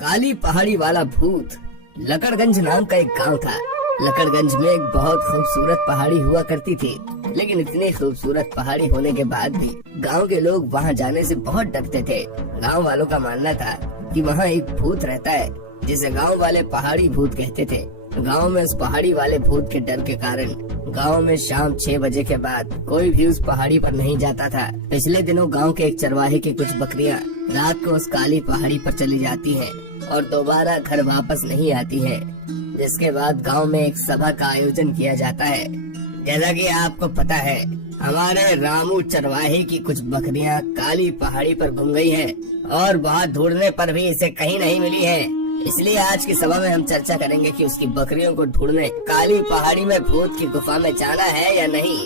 काली पहाड़ी वाला भूत। लकड़गंज नाम का एक गांव था। लकड़गंज में एक बहुत खूबसूरत पहाड़ी हुआ करती थी, लेकिन इतनी खूबसूरत पहाड़ी होने के बाद भी गांव के लोग वहां जाने से बहुत डरते थे। गांव वालों का मानना था कि वहां एक भूत रहता है, जिसे गांव वाले पहाड़ी भूत कहते थे। गांव में उस पहाड़ी वाले भूत के डर के कारण गांव में शाम 6 बजे के बाद कोई भी उस पहाड़ी पर नहीं जाता था। पिछले दिनों गांव के एक चरवाहे की कुछ बकरियां रात को उस काली पहाड़ी पर चली जाती हैं और दोबारा घर वापस नहीं आती हैं, जिसके बाद गांव में एक सभा का आयोजन किया जाता है। जैसा कि आपको पता है, हमारे रामू चरवाहे की कुछ बकरियां काली पहाड़ी पर घूम गई हैं और बहुत ढूंढने पर भी इसे कहीं नहीं मिली है। इसलिए आज की सभा में हम चर्चा करेंगे कि उसकी बकरियों को ढूंढने काली पहाड़ी में भूत की गुफा में जाना है या नहीं।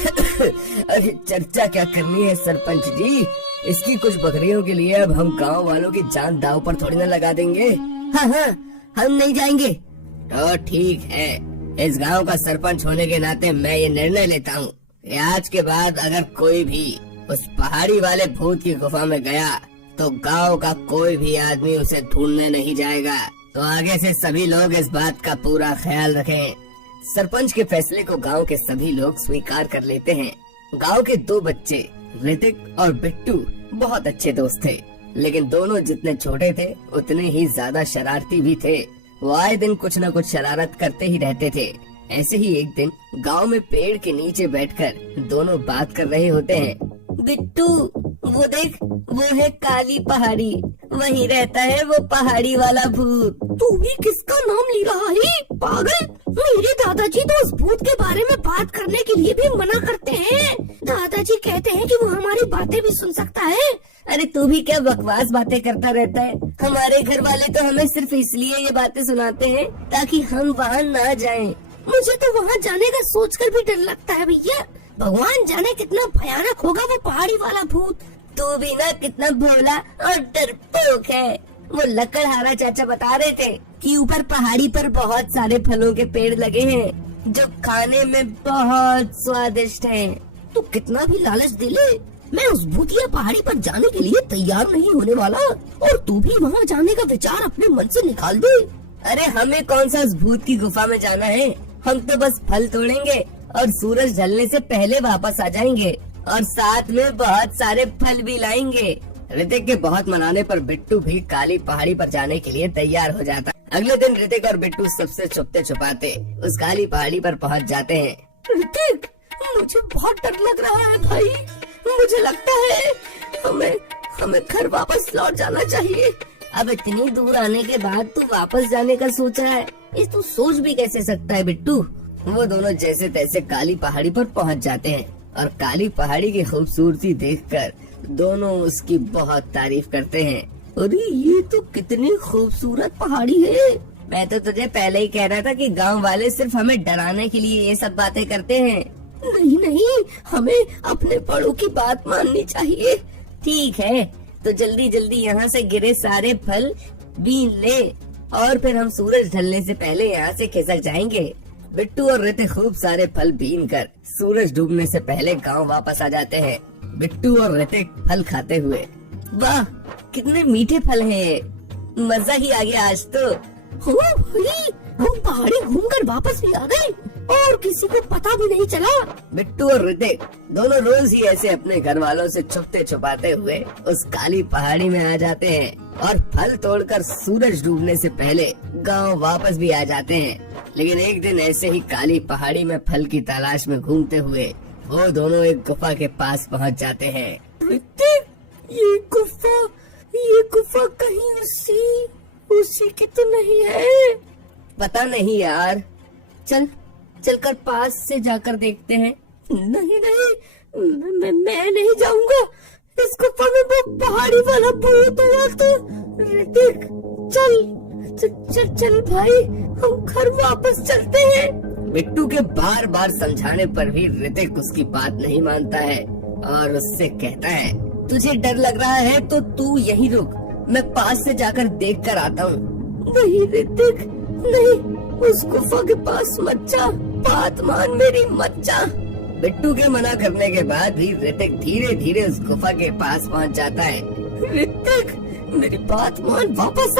अरे चर्चा क्या करनी है सरपंच जी, इसकी कुछ बकरियों के लिए अब हम गांव वालों की जान दांव पर थोड़ी ना लगा देंगे। हाँ हाँ, हम नहीं जाएंगे। तो ठीक है, इस गांव का सरपंच होने के नाते मैं ये निर्णय लेता हूँ कि आज के बाद अगर कोई भी उस पहाड़ी वाले भूत की गुफा में गया तो गांव का कोई भी आदमी उसे ढूंढने नहीं जाएगा। तो आगे से सभी लोग इस बात का पूरा ख्याल रखें। सरपंच के फैसले को गांव के सभी लोग स्वीकार कर लेते हैं। गांव के 2 बच्चे ऋतिक और बिट्टू बहुत अच्छे दोस्त थे, लेकिन दोनों जितने छोटे थे उतने ही ज्यादा शरारती भी थे। वो आए दिन कुछ न कुछ शरारत करते ही रहते थे। ऐसे ही एक दिन गांव में पेड़ के नीचे बैठकर दोनों बात कर रहे होते हैं। बिट्टू, वो देख, वो है काली पहाड़ी, वहीं रहता है वो पहाड़ी वाला भूत। तू भी किसका नाम ले रहा है पागल? मेरे दादाजी तो उस भूत के बारे में बात करने के लिए भी मना करते हैं। दादाजी कहते हैं कि वो हमारी बातें भी सुन सकता है। अरे तू भी क्या बकवास बातें करता रहता है। हमारे घर वाले तो हमें सिर्फ इसलिए ये बातें सुनाते हैं ताकि हम वहाँ ना जाएं। मुझे तो वहाँ जाने का सोचकर भी डर लगता है भैया। भगवान जाने कितना भयानक होगा वो पहाड़ी वाला भूत। तू भी ना कितना भोला और डरपोक है। वो लकड़हारा चाचा बता रहे थे कि ऊपर पहाड़ी पर बहुत सारे फलों के पेड़ लगे हैं जो खाने में बहुत स्वादिष्ट हैं। तू कितना भी लालच दे ले, मैं उस भूतिया पहाड़ी पर जाने के लिए तैयार नहीं होने वाला। और तू भी वहाँ जाने का विचार अपने मन से निकाल दे। अरे हमें कौन सा उस भूत की गुफा में जाना है, हम तो बस फल तोड़ेंगे और सूरज ढलने से पहले वापस आ जाएंगे और साथ में बहुत सारे फल भी लाएंगे। ऋतिक के बहुत मनाने पर बिट्टू भी काली पहाड़ी पर जाने के लिए तैयार हो जाता। अगले दिन ऋतिक और बिट्टू सबसे छुपते छुपाते उस काली पहाड़ी पर पहुंच जाते हैं। ऋतिक, मुझे बहुत डर लग रहा है भाई। मुझे लगता है हमें घर वापस लौट जाना चाहिए। अब इतनी दूर आने के बाद तू वापस जाने का सोच रहा है, इस तू सोच भी कैसे सकता है बिट्टू। वो दोनों जैसे तैसे काली पहाड़ी पर पहुंच जाते हैं और काली पहाड़ी की खूबसूरती देखकर दोनों उसकी बहुत तारीफ करते हैं। अरे ये तो कितनी खूबसूरत पहाड़ी है। मैं तो तुझे पहले ही कह रहा था कि गांव वाले सिर्फ हमें डराने के लिए ये सब बातें करते हैं। नहीं नहीं, हमें अपने बड़ों की बात माननी चाहिए। ठीक है, तो जल्दी जल्दी यहाँ से गिरे सारे फल बीन ले और फिर हम सूरज ढलने से पहले यहाँ से खिसक जाएंगे। बिट्टू और ऋतिक खूब सारे फल बीन कर सूरज डूबने से पहले गांव वापस आ जाते हैं। बिट्टू और ऋतिक फल खाते हुए, वाह कितने मीठे फल हैं, मजा ही आ गया आज तो। हो भाई, हम पहाड़ी घूमकर वापस भी आ गए और किसी को पता भी नहीं चला। बिट्टू और ऋतिक दोनों रोज ही ऐसे अपने घर वालों से छुपते छुपाते हुए उस काली पहाड़ी में आ जाते हैं और फल तोड़कर सूरज डूबने से पहले गांव वापस भी आ जाते हैं। लेकिन एक दिन ऐसे ही काली पहाड़ी में फल की तलाश में घूमते हुए वो दोनों एक गुफा के पास पहुंच जाते हैं। ऋतिक, ये गुफा कहीं उसी की तो नहीं है? पता नहीं यार, चलकर पास से जाकर देखते हैं। नहीं नहीं, मैं नहीं जाऊंगा। इस गुफा में वो पहाड़ी वाला भूत हुआ तो। ऋतिक चल भाई, हम घर वापस चलते हैं। बिट्टू के बार बार समझाने पर भी ऋतिक उसकी बात नहीं मानता है और उससे कहता है, तुझे डर लग रहा है तो तू यहीं रुक, मैं पास से जाकर देख कर आता हूँ। नहीं ऋतिक, नहीं, उस गुफा के पास मत जा, बात मान मेरी, मत जा। बिट्टू के मना करने के बाद भी ऋतिक धीरे धीरे उस गुफा के पास पहुंच जाता है। ऋतिक, मेरी बात मान, वापस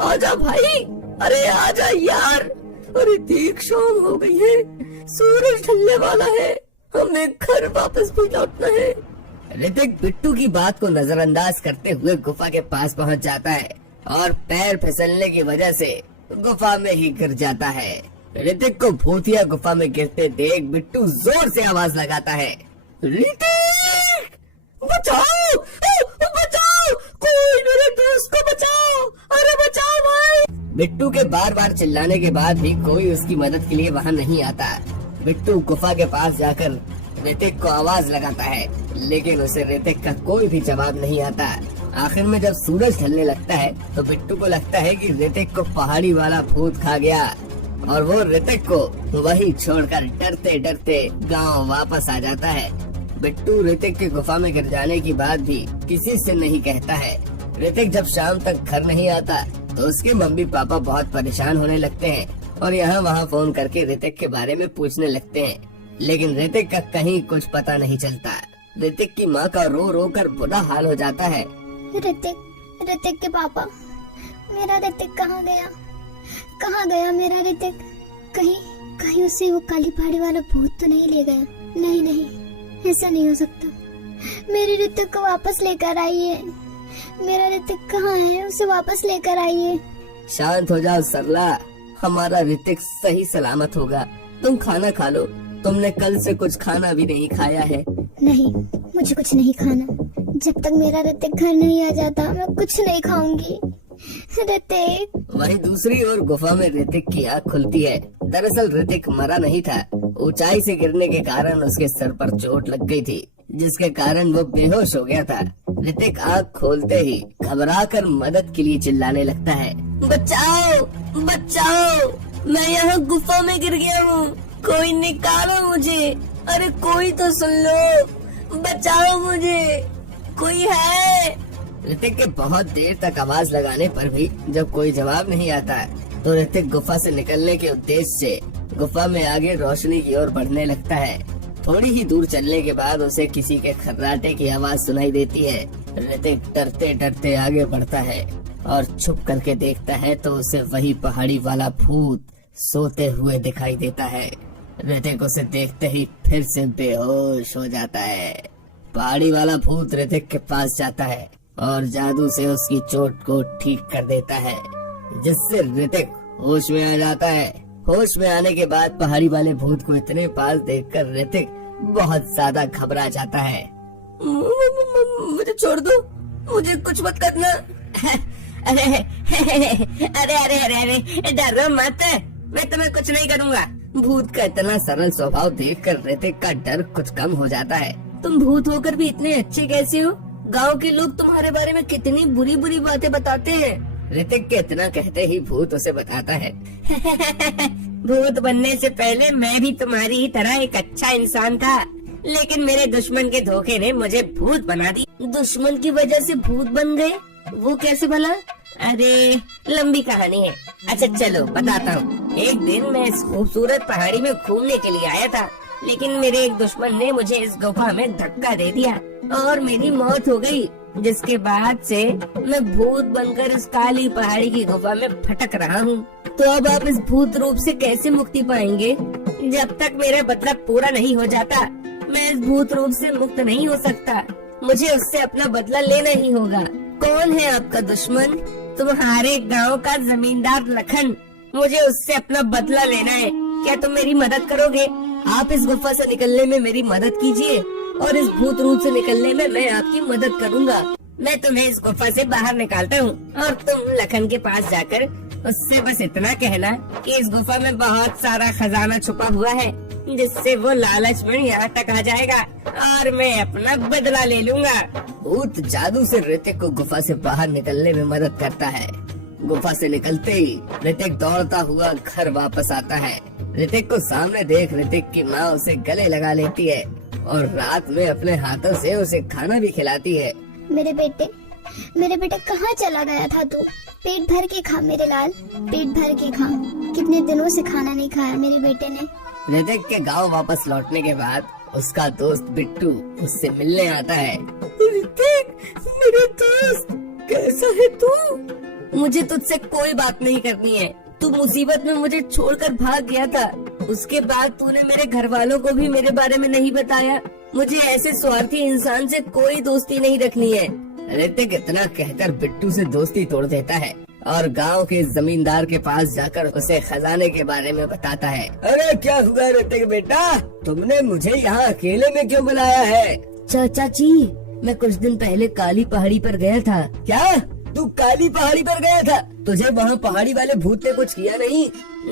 आजा भाई, अरे आजा यार। अरे देख, शाम हो गई है, सूरज ढलने वाला है, हमें घर वापस भी लौटना है। ऋतिक बिट्टू की बात को नजरअंदाज करते हुए गुफा के पास पहुंच जाता है और पैर फिसलने की वजह से गुफा में ही गिर जाता है। ऋतिक को भूतिया गुफा में गिरते देख बिट्टू जोर से आवाज लगाता है, ऋतिक बचाओ, बचाओ, कोई मेरे दोस्त को बचाओ, अरे बचाओ भाई। बिट्टू के बार बार चिल्लाने के बाद भी कोई उसकी मदद के लिए वहाँ नहीं आता। बिट्टू गुफा के पास जाकर ऋतिक को आवाज लगाता है, लेकिन उसे ऋतिक का कोई भी जवाब नहीं आता। आखिर में जब सूरज ढलने लगता है तो बिट्टू को लगता है कि ऋतिक को पहाड़ी वाला भूत खा गया और वो ऋतिक को वही छोड़कर डरते डरते गांव वापस आ जाता है। बिट्टू ऋतिक की गुफा में गिर जाने की बात भी किसी से नहीं कहता है। ऋतिक जब शाम तक घर नहीं आता तो उसके मम्मी पापा बहुत परेशान होने लगते हैं और यहाँ वहाँ फोन करके ऋतिक के बारे में पूछने लगते हैं, लेकिन ऋतिक का कहीं कुछ पता नहीं चलता। ऋतिक की माँ का रो रो कर बुरा हाल हो जाता है। ऋतिक के पापा, मेरा ऋतिक कहाँ गया, कहाँ गया मेरा ऋतिक? कहीं उसे वो काली पहाड़ी वाला भूत तो नहीं ले गया? नहीं नहीं, ऐसा नहीं हो सकता। मेरे ऋतिक को वापस लेकर आइए, मेरा ऋतिक कहाँ है, उसे वापस लेकर आइए। शांत हो जाओ सरला, हमारा ऋतिक सही सलामत होगा। तुम खाना खा लो, तुमने कल से कुछ खाना भी नहीं खाया है। नहीं, मुझे कुछ नहीं खाना, जब तक मेरा ऋतिक घर नहीं आ जाता मैं कुछ नहीं खाऊंगी। ऋतिक। वहीं दूसरी ओर गुफा में ऋतिक की आँख खुलती है। दरअसल ऋतिक मरा नहीं था, ऊंचाई से गिरने के कारण उसके सर पर चोट लग गई थी, जिसके कारण वो बेहोश हो गया था। ऋतिक आँख खोलते ही घबराकर मदद के लिए चिल्लाने लगता है, बचाओ बचाओ, मैं यहाँ गुफा में गिर गया हूँ, कोई निकालो मुझे, अरे कोई तो सुन लो, बचाओ मुझे, कोई है। ऋतिक के बहुत देर तक आवाज लगाने पर भी जब कोई जवाब नहीं आता तो ऋतिक गुफा से निकलने के उद्देश्य से गुफा में आगे रोशनी की ओर बढ़ने लगता है। थोड़ी ही दूर चलने के बाद उसे किसी के खर्राटे की आवाज सुनाई देती है। ऋतिक डरते डरते आगे बढ़ता है और छुप करके देखता है तो उसे वही पहाड़ी वाला भूत सोते हुए दिखाई देता है। ऋतिक उसे देखते ही फिर से बेहोश हो जाता है। पहाड़ी वाला भूत ऋतिक के पास जाता है और जादू से उसकी चोट को ठीक कर देता है, जिससे ऋतिक होश में आ जाता है। होश में आने के बाद पहाड़ी वाले भूत को इतने पास देखकर ऋतिक बहुत ज्यादा घबरा जाता है। मुझे छोड़ दो, मुझे कुछ मत करना। अरे अरे अरे अरे अरे डरो मत, मैं तुम्हें कुछ नहीं करूँगा। भूत का इतना सरल स्वभाव देखकर ऋतिक का डर कुछ कम हो जाता है। तुम भूत होकर भी इतने अच्छे कैसे हो? गांव के लोग तुम्हारे बारे में कितनी बुरी बुरी बातें बताते हैं। ऋतिक के इतना कहते ही भूत उसे बताता है, भूत बनने से पहले मैं भी तुम्हारी ही तरह एक अच्छा इंसान था, लेकिन मेरे दुश्मन के धोखे ने मुझे भूत बना दी। दुश्मन की वजह से भूत बन गए? वो कैसे भला? अरे लंबी कहानी है। अच्छा चलो बताता हूँ। एक दिन मैं इस खूबसूरत पहाड़ी में घूमने के लिए आया था, लेकिन मेरे एक दुश्मन ने मुझे इस गुफा में धक्का दे दिया और मेरी मौत हो गई, जिसके बाद से मैं भूत बनकर इस काली पहाड़ी की गुफा में भटक रहा हूँ। तो अब आप इस भूत रूप से कैसे मुक्ति पाएंगे? जब तक मेरा बदला पूरा नहीं हो जाता मैं इस भूत रूप से मुक्त नहीं हो सकता। मुझे उससे अपना बदला लेना ही होगा। कौन है आपका दुश्मन? तुम्हारे गांव का जमींदार लखन। मुझे उससे अपना बदला लेना है। क्या तुम मेरी मदद करोगे? आप इस गुफा से निकलने में मेरी मदद कीजिए और इस भूत रूप से निकलने में मैं आपकी मदद करूंगा। मैं तुम्हें इस गुफा से बाहर निकालता हूँ और तुम लखन के पास जाकर उससे बस इतना कहना कि इस गुफा में बहुत सारा खजाना छुपा हुआ है, जिससे वो लालच में यहाँ तक आ जाएगा और मैं अपना बदला ले लूंगा। भूत जादू से ऋतिक को गुफा से बाहर निकलने में मदद करता है। गुफा से निकलते ही ऋतिक दौड़ता हुआ घर वापस आता है। ऋतिक को सामने देख ऋतिक की माँ उसे गले लगा लेती है और रात में अपने हाथों से उसे खाना भी खिलाती है। मेरे बेटे कहाँ चला गया था तू? पेट भर के खा मेरे लाल, पेट भर के खा। कितने दिनों से खाना नहीं खाया मेरे बेटे ने। ऋतिक के गांव वापस लौटने के बाद उसका दोस्त बिट्टू उससे मिलने आता है। ऋतिक मेरे दोस्त, कैसा है तू? मुझे तुझसे कोई बात नहीं करनी है। तू मुसीबत में मुझे छोड़कर भाग गया था, उसके बाद तूने मेरे घर वालों को भी मेरे बारे में नहीं बताया। मुझे ऐसे स्वार्थी इंसान से कोई दोस्ती नहीं रखनी है। ऋतिक इतना कहकर बिट्टू से दोस्ती तोड़ देता है और गांव के जमींदार के पास जाकर उसे खजाने के बारे में बताता है। अरे क्या हुआ ऋतिक बेटा, तुमने मुझे यहाँ अकेले में क्यों बुलाया है? चाचा जी, मैं कुछ दिन पहले काली पहाड़ी पर गया था। क्या तू काली पहाड़ी पर गया था? तुझे वहाँ पहाड़ी वाले भूत ने कुछ किया नहीं?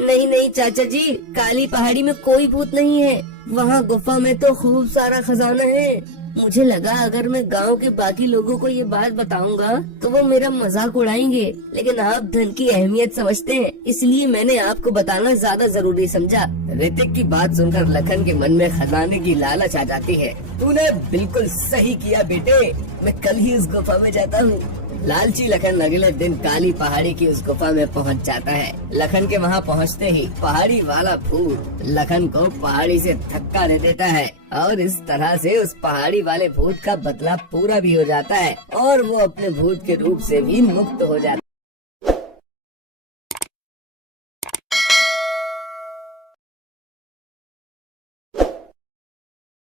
नहीं चाचा जी, काली पहाड़ी में कोई भूत नहीं है। वहाँ गुफा में तो खूब सारा खजाना है। मुझे लगा अगर मैं गांव के बाकी लोगों को ये बात बताऊंगा तो वो मेरा मजाक उड़ाएंगे, लेकिन आप धन की अहमियत समझते हैं, इसलिए मैंने आपको बताना ज्यादा जरूरी समझा। ऋतिक की बात सुनकर लखन के मन में खजाने की लालच आ जाती है। तूने बिल्कुल सही किया बेटे, मैं कल ही उस गुफा में जाता हूँ। लालची लखन अगले दिन काली पहाड़ी की उस गुफा में पहुंच जाता है। लखन के वहां पहुंचते ही पहाड़ी वाला भूत लखन को पहाड़ी से धक्का दे देता है और इस तरह से उस पहाड़ी वाले भूत का बदला पूरा भी हो जाता है और वो अपने भूत के रूप से भी मुक्त हो जाता है।